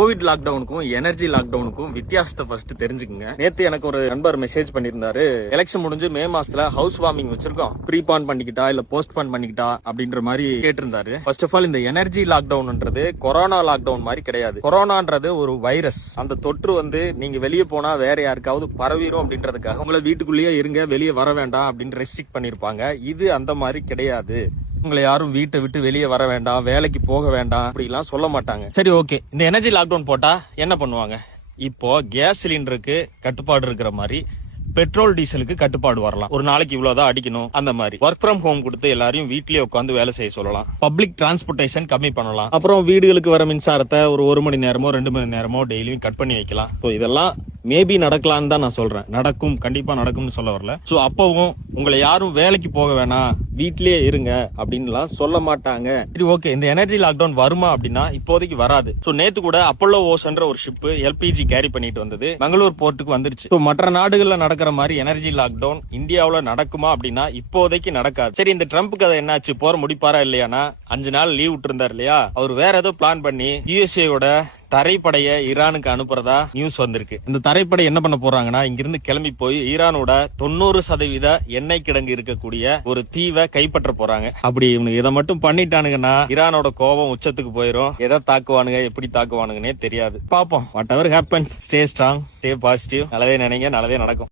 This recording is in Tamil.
கோவிட் லாக்டவுனுக்கும் எனர்ஜி லாக்டவுனுக்கும் வித்தியாசத்தை ஃபர்ஸ்ட் தெரிஞ்சுக்குங்க. நேத்து எனக்கு ஒரு நண்பர் மெசேஜ் பண்ணியிருந்தாரு, எலெக்ஷன் முடிஞ்சு மே மாசத்துல ஹவுஸ் வார்மிங் வச்சிருக்கோம், ப்ரீபான் பண்ணிக்கிட்டா இல்ல போஸ்ட்பான் பண்ணிக்கிட்டா அப்படின்ற மாதிரி கேட்டிருந்தாரு. ஃபர்ஸ்ட் ஆஃப் ஆல் இந்த எனர்ஜி லாக்டவுன்ன்றது கொரோனா லாக்டவுன் மாதிரி கிடையாது. கொரோனான்றது ஒரு வைரஸ். அந்த தொற்று நீங்க வெளியே போனா வேற யாருக்காவது பரவிடும் அப்படின்றதுக்காக உங்களை வீட்டுக்குள்ளேயே இருங்க, வெளியே வர வேண்டாம் அப்படின்னு ரெஸ்ட்ரிக்ட் பண்ணிருப்பாங்க. இது அந்த மாதிரி கிடையாது. உங்களை யாரும் வீட்டை விட்டு வெளியே வர வேண்டாம், வேலைக்கு போக வேண்டாம் அப்படிலாம் சொல்ல மாட்டாங்க. சரி, ஓகே. இந்த எனர்ஜி லாக்டவுன் போட்டா என்ன பண்ணுவாங்க? இப்போ கேஸ் சிலிண்டருக்கு கட்டுப்பாடு இருக்கிற மாதிரி பெட்ரோல் டீசலுக்கு கட்டுப்பாடு வரலாம். ஒரு நாளைக்கு இவ்வளவுதான் அடிக்கணும், அந்த மாதிரி ஒர்க் ஃப்ரம் ஹோம் கொடுத்து எல்லாரையும் வீட்லயே உட்காந்து வேலை செய்ய சொல்லலாம். பப்ளிக் டிரான்ஸ்போர்டேஷன் கம்மி பண்ணலாம். அப்புறம் வீடுகளுக்கு வர மின்சாரத்தை ஒரு மணி நேரமோ 2 மணி நேரமோ டெய்லியும் கட் பண்ணி வைக்கலாம். இதெல்லாம் மேபி நடக்கலான்னு தான் நான் சொல்றேன். நடக்கும், கண்டிப்பா நடக்கும்னு சொல்ல வரல. சோ அப்பவும் உங்களை யாரும் வேலைக்கு போக வேணாம், வீட்லயே இருங்க அப்படின்லாம் சொல்ல மாட்டாங்க. சரி, ஓகே. இந்த எனர்ஜி லாக்டவுன் வருமா அப்படின்னா இப்போதைக்கு வராது. சோ நேத்து கூட அப்போலோ ஓஷன்ற ஒரு ஷிப் எல்பிஜி கேரி பண்ணிட்டு வந்தது பெங்களூர் போர்ட்டுக்கு வந்துருச்சு. மற்ற நாடுகள்ல நடக்கிற மாதிரி எனர்ஜி லாக்டவுன் இந்தியாவுல நடக்குமா அப்படின்னா இப்போதைக்கு நடக்காது. சரி, இந்த ட்ரம்ப் கதை என்னாச்சு? போற முடிப்பாரா இல்லையானா 5 நாள் லீவ் விட்டு இருந்தார் இல்லையா, அவர் வேற ஏதோ பிளான் பண்ணி யுஎஸ்ஏயோட தரைப்படைய ஈரானுக்கு அனுப்புறதா நியூஸ் வந்திருக்கு. இந்த தரைப்படை என்ன பண்ண போறாங்கன்னா, இங்கிருந்து கிளம்பி போய் ஈரானோட 90% எண்ணெய் கிடங்கு இருக்கக்கூடிய ஒரு தீவை கைப்பற்ற போறாங்க. அப்படி இவனுக்கு இதை மட்டும் பண்ணிட்டானுங்கன்னா ஈரானோட கோபம் உச்சத்துக்கு போயிரும். எதை தாக்குவானுங்க, எப்படி தாக்குவானுங்கன்னே தெரியாது. பாப்போம். What ever happens, stay strong, stay positive. நல்லதே நினைங்க, நல்லதே நடக்கும்.